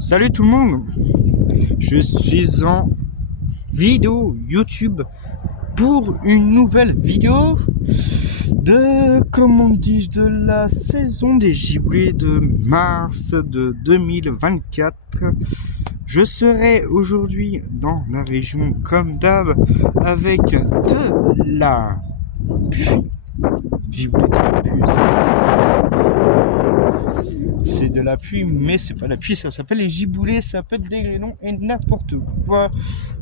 Salut tout le monde, je suis en vidéo YouTube pour une nouvelle vidéo de, comment dis-je, de la saison des giboulées de mars de 2024. Je serai aujourd'hui dans la région comme d'hab avec de la pluie. Giboulée de la pluie, c'est de la pluie, mais c'est pas la pluie, ça s'appelle les giboulées, ça peut être des grenons et n'importe quoi.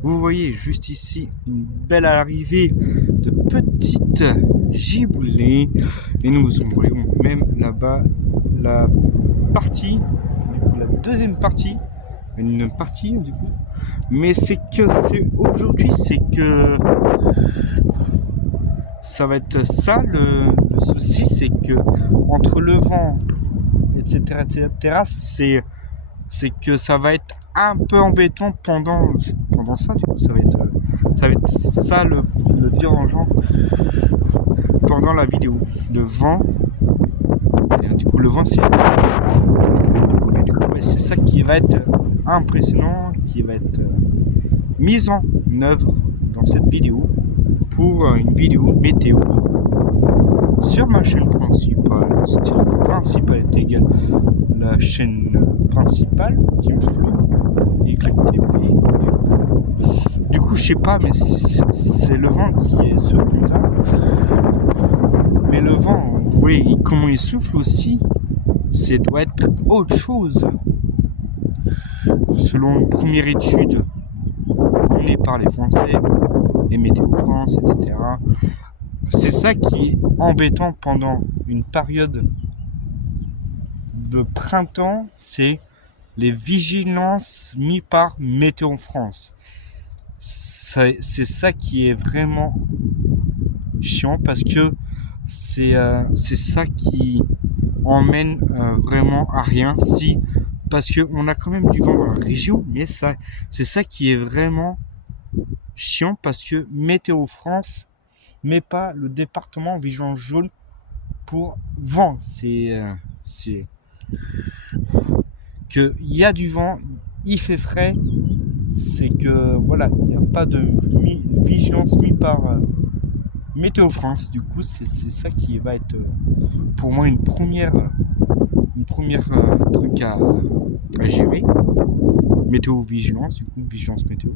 Vous voyez juste ici une belle arrivée de petites giboulées, et nous voyons même là-bas la partie, du coup, la deuxième partie, une partie du coup. Mais c'est aujourd'hui, c'est que ça va être ça le souci, c'est que entre le vent, etc., c'est que ça va être un peu embêtant pendant ça. Du coup, ça va être ça le dérangeant pendant la vidéo. Le vent, et du coup, le vent, c'est ça qui va être impressionnant, qui va être mis en œuvre dans cette vidéo pour une vidéo météo sur ma chaîne principale. Si la principale est égale la chaîne principale qui me flou et TP. Du coup, je sais pas, mais c'est le vent qui souffle comme ça. Mais le vent, vous voyez comment il souffle aussi, ça doit être autre chose. Selon une première étude menée par les Français, les Météo France, etc. C'est ça qui est embêtant pendant une période de printemps, c'est les vigilances mises par Météo France. C'est ça qui est vraiment chiant parce que c'est ça qui emmène vraiment à rien. Parce qu'on a quand même du vent dans la région, mais c'est ça qui est vraiment chiant parce que Météo France met pas le département en vigilance jaune pour vent. C'est que il y a du vent, il fait frais, c'est que voilà, il n'y a pas de vigilance mise par Météo France. Du coup, c'est ça qui va être pour moi une première truc à gérer. Météo vigilance, du coup vigilance météo.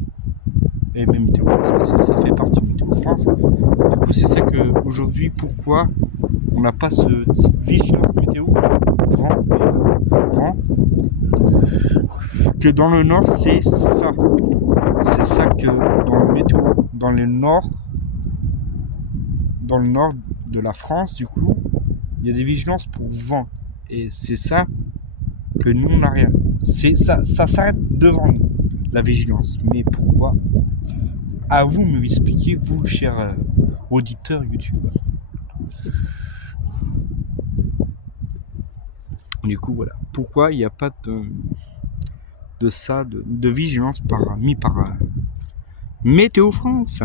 Et même Météo France, parce que ça fait partie de Météo France. Du coup, c'est ça que aujourd'hui, pourquoi on n'a pas cette vigilance météo vent, que dans le nord, c'est ça. C'est ça que dans le météo, dans le nord de la France, du coup, il y a des vigilances pour vent. Et c'est ça que nous, on n'a rien. Ça s'arrête devant nous, la vigilance. Mais pourquoi? À vous me expliquer, vous, chers auditeurs YouTube. Du coup, voilà. Pourquoi il n'y a pas de vigilance mis par Météo France?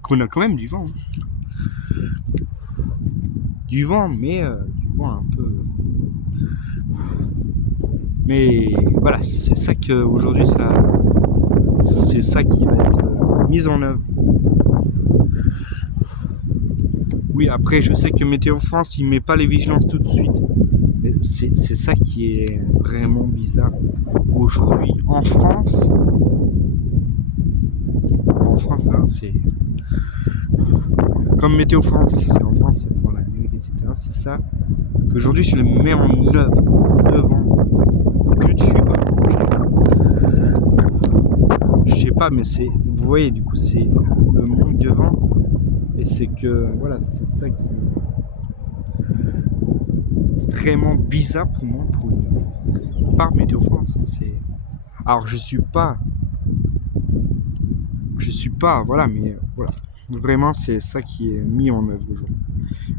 Qu'on a quand même du vent. Du vent, mais du vent un peu. Mais voilà, c'est ça qu'aujourd'hui, c'est ça qui va être mis en œuvre. Oui, après, je sais que Météo France, il met pas les vigilances tout de suite. Mais c'est ça qui est vraiment bizarre. Aujourd'hui, en France, hein, c'est comme Météo France, c'est en France, c'est pour la nuit, etc. C'est ça qu'aujourd'hui, je le mets en œuvre devant YouTube. Je sais pas, mais vous voyez, du coup, c'est le manque de vent. Et c'est que, voilà, c'est ça qui est extrêmement bizarre pour moi, par Météo France. Alors, je suis pas, voilà, mais voilà. Vraiment, c'est ça qui est mis en œuvre aujourd'hui.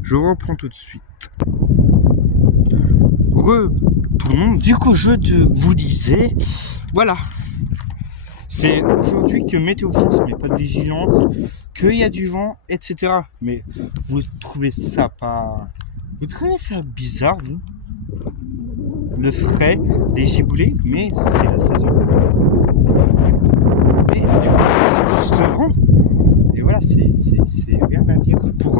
Je reprends tout de suite. Tout le monde. Du coup, vous disais, voilà. C'est aujourd'hui que Météo France met pas de vigilance, qu'il y a du vent, etc. Mais vous trouvez ça bizarre, vous? le frais, les giboulées, mais c'est la saison. Mais du coup, c'est juste le vent. Et voilà, c'est rien à dire pour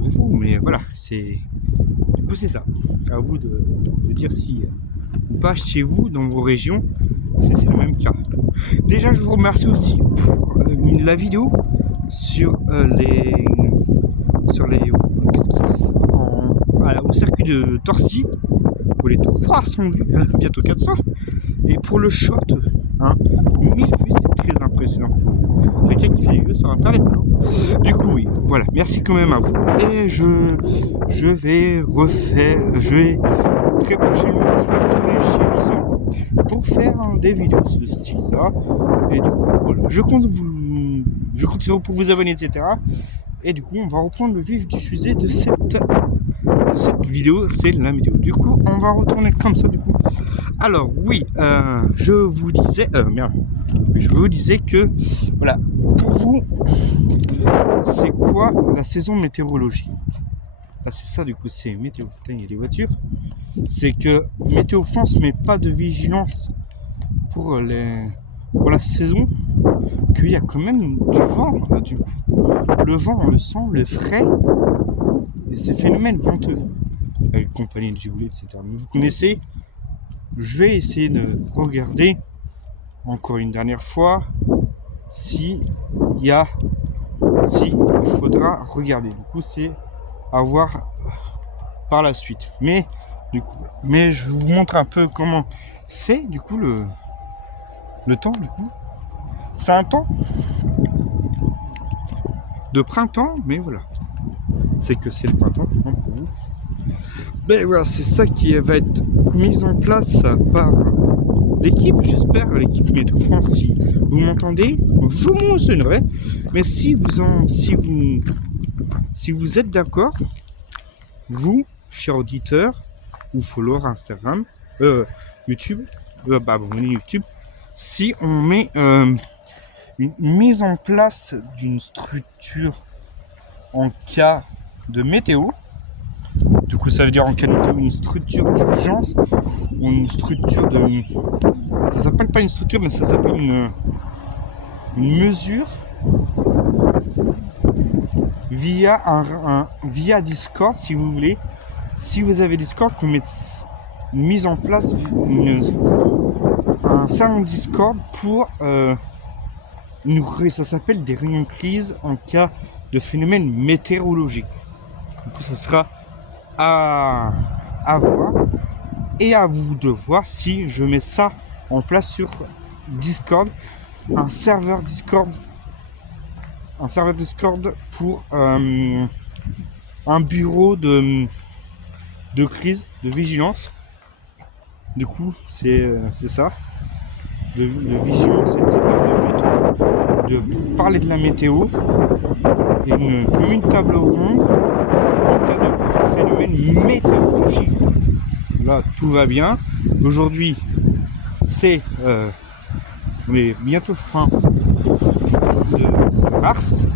vous, mais voilà, du coup c'est ça. À vous de dire si ou pas chez vous, dans vos régions, c'est le même cas. Déjà, je vous remercie aussi pour la vidéo sur au circuit de Torcy pour les 300 vues, bientôt 400. Et pour le short, 1000 vues, c'est très impressionnant. Quelqu'un qui fait des vidéos sur internet, non? Du coup, oui, voilà, merci quand même à vous. Et je vais très prochainement, je vais retourner chez Vison pour faire des vidéos de ce style-là. Et du coup, voilà, je compte sur vous pour vous abonner, etc. Et du coup, on va reprendre le vif du sujet de cette vidéo, c'est la météo. Du coup, on va retourner comme ça, du coup. Alors, oui, je vous disais que, voilà, pour vous, c'est quoi la saison météorologie? Ah, c'est ça, du coup, c'est météo. Putain, il y a des voitures. C'est que Météo France met pas de vigilance pour la saison, qu'il y a quand même du vent, là, du coup. Le vent, on le sent, le frais, et ces phénomènes venteux, avec compagnie de giboulées, etc. Mais vous connaissez, je vais essayer de regarder encore une dernière fois il faudra regarder. Du coup, c'est à voir par la suite. Mais je vais vous montrer un peu comment c'est du coup le temps. Du coup, c'est un temps de printemps, mais voilà, c'est que c'est le printemps pour vous. Ben voilà, c'est ça qui va être mis en place par l'équipe, j'espère, l'équipe Météo France. Si vous m'entendez, je vous mentionnerai. Mais si vous êtes d'accord, vous, chers auditeurs ou followers Instagram, YouTube, abonnez YouTube, si on met une mise en place d'une structure en cas de météo. Du coup, ça veut dire en cas de météo, une structure d'urgence ou une structure de... Ça s'appelle pas une structure, mais ça s'appelle une mesure via Discord, si vous voulez. Si vous avez Discord, qu'on mette une mise en place un salon Discord pour ça s'appelle des réunions de crise en cas de phénomène météorologique. Du coup, ça sera à voir et à vous de voir si je mets ça en place sur Discord, un serveur Discord pour un bureau de crise, de vigilance. Du coup, c'est ça, de vigilance, etc. De parler de la météo et comme une table ronde en cas de phénomène météorologique. Là, tout va bien. Aujourd'hui, on est bientôt fin de mars.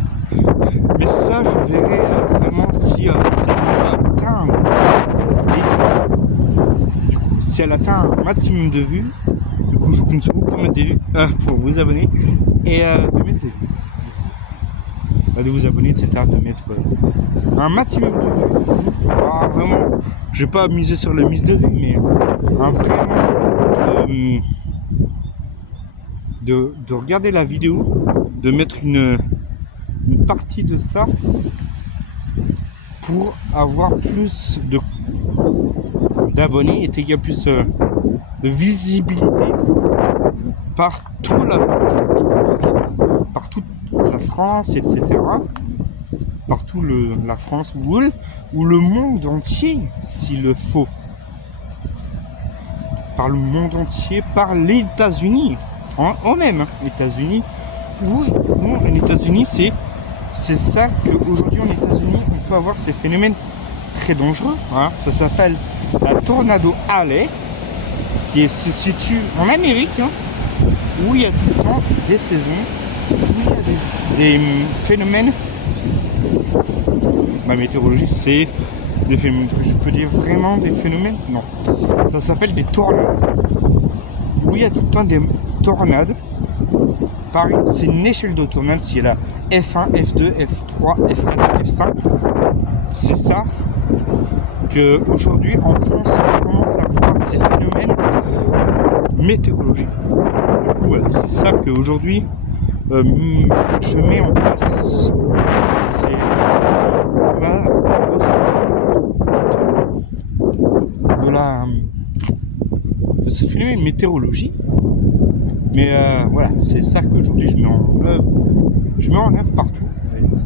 Mais ça, je verrai vraiment si elle atteint un maximum de vues. Du coup, je compte sur vous pour mettre des vues, pour vous abonner et de mettre des vues. De vous abonner, etc. De mettre un maximum de vues. Alors, vraiment, je vais pas miser sur la mise de vues, mais vraiment de regarder la vidéo, de mettre une partie de ça pour avoir plus d'abonnés et également plus de visibilité par toute la France, etc. Partout la France ou le monde entier, s'il le faut. Par le monde entier, par les États-Unis, même, États-Unis. Oui, bon, les États-Unis, c'est ça qu'aujourd'hui en États-Unis, on peut avoir ces phénomènes très dangereux. Hein. Ça s'appelle la Tornado Alley, qui se situe en Amérique, hein, où il y a tout le temps des saisons, où il y a des phénomènes. Ma météorologie, c'est des phénomènes que je appeler vraiment des phénomènes? Non. Ça s'appelle des tornades. Où il y a tout le temps des tornades. Pareil, c'est une échelle de tornades. Si elle a F1, F2, F3, F4, F5. C'est ça qu'aujourd'hui en France on commence à voir ces phénomènes météorologiques. Du coup, voilà, c'est ça qu'aujourd'hui je mets en place. C'est de ces phénomènes météorologiques. Mais voilà, c'est ça qu'aujourd'hui je mets en œuvre. Je mets en œuvre partout.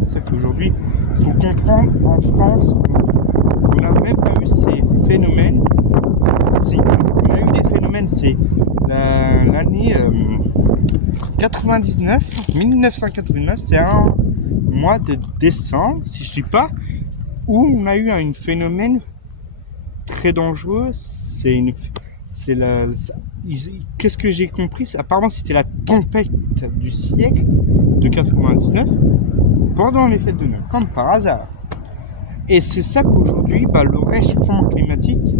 C'est ça qu'aujourd'hui il faut comprendre. En France, on n'a même pas eu ces phénomènes. Si on a eu des phénomènes, c'est l'année 1999, c'est un mois de décembre, si je ne dis pas, où on a eu un phénomène très dangereux. Qu'est-ce que j'ai compris? Apparemment, c'était la tempête du siècle de 99 pendant les fêtes de Noël, comme par hasard. Et c'est ça qu'aujourd'hui, le réchauffement climatique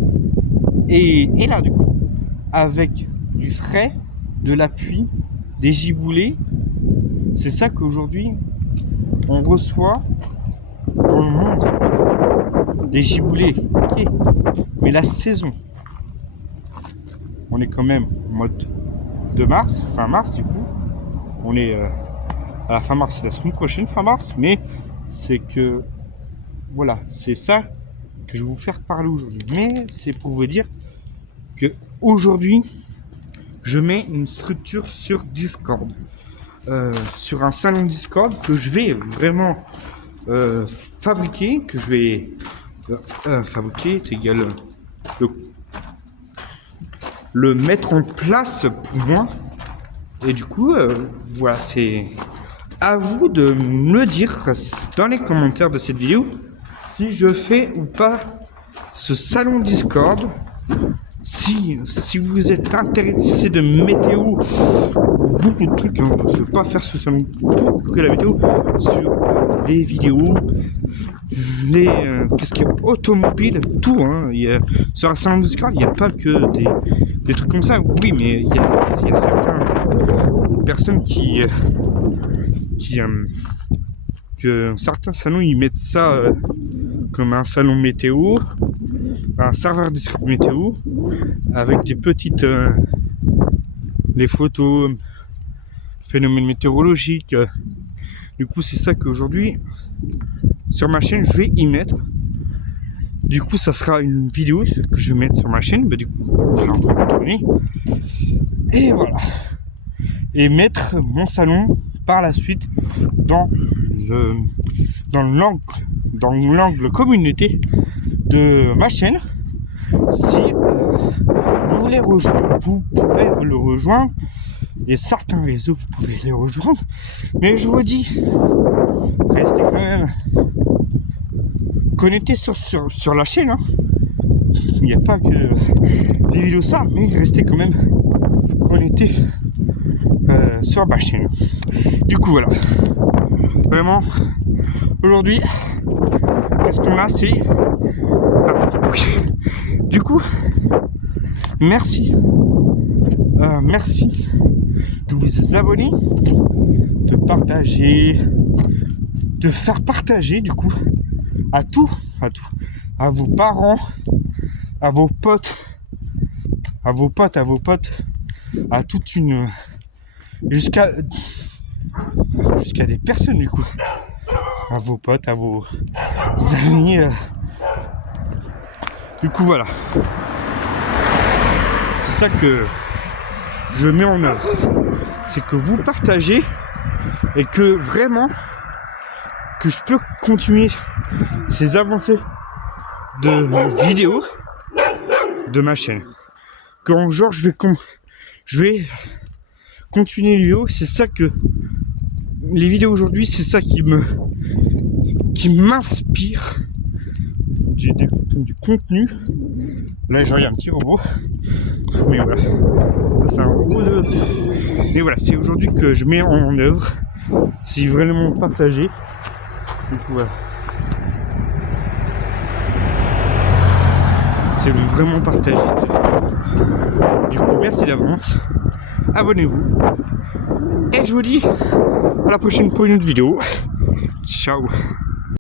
est là, du coup, avec du frais, de la pluie, des giboulées. C'est ça qu'aujourd'hui, on reçoit dans le monde. Les giboulées, ok. Mais la saison, on est quand même en mode de mars, fin mars du coup. On est à la fin mars, c'est la semaine prochaine, fin mars. Mais c'est que, voilà, c'est ça que je vais vous faire parler aujourd'hui. Mais c'est pour vous dire que aujourd'hui, je mets une structure sur Discord. Sur un salon Discord que je vais vraiment fabriquer, que je vais fabriquer, c'est égal le mettre en place pour moi. Et du coup, voilà, c'est à vous de me dire dans les commentaires de cette vidéo si je fais ou pas ce salon Discord. Si vous êtes intéressé de météo, beaucoup de trucs, hein, je ne vais pas faire ce salon que la météo, sur des vidéos, qu'est-ce qu'il y a, automobile, tout, hein, sur un salon Discord, il n'y a pas que des trucs comme ça, oui, mais il y a certaines personnes que certains salons ils mettent ça comme un salon météo, un serveur Discord météo avec des petites les photos, phénomènes météorologiques. Du coup, c'est ça qu'aujourd'hui sur ma chaîne je vais y mettre. Du coup, ça sera une vidéo que je vais mettre sur ma chaîne. Du coup, je suis en train de tourner. Et voilà. Et mettre mon salon par la suite dans l'angle communauté de ma chaîne. Si vous voulez rejoindre, vous pourrez le rejoindre. Et certains réseaux, vous pouvez les rejoindre. Mais je vous dis, restez quand même connectés sur la chaîne. Hein. Il n'y a pas que des vidéos ça, mais restez quand même connectés sur ma chaîne. Du coup, voilà. Vraiment, aujourd'hui, qu'est-ce qu'on a, c'est... Du coup, merci. Merci de vous abonner, de partager, de faire partager, du coup, à vos parents, à vos potes, à toute une... jusqu'à des personnes, du coup, à vos potes, à vos amis. Du coup, voilà. C'est ça que je mets en œuvre. C'est que vous partagez et que vraiment, que je peux continuer ces avancées de vidéos de ma chaîne. Quand genre je vais continuer les vidéos, c'est ça que les vidéos aujourd'hui, c'est ça qui m'inspire du contenu. Là j'ai un petit robot, mais voilà, ça, c'est un robot de... Mais voilà, c'est aujourd'hui que je mets en œuvre, c'est vraiment partagé. Du coup, voilà. c'est vraiment partagé, etc. Du coup, merci d'avance. Abonnez-vous. Et je vous dis à la prochaine pour une autre vidéo. Ciao.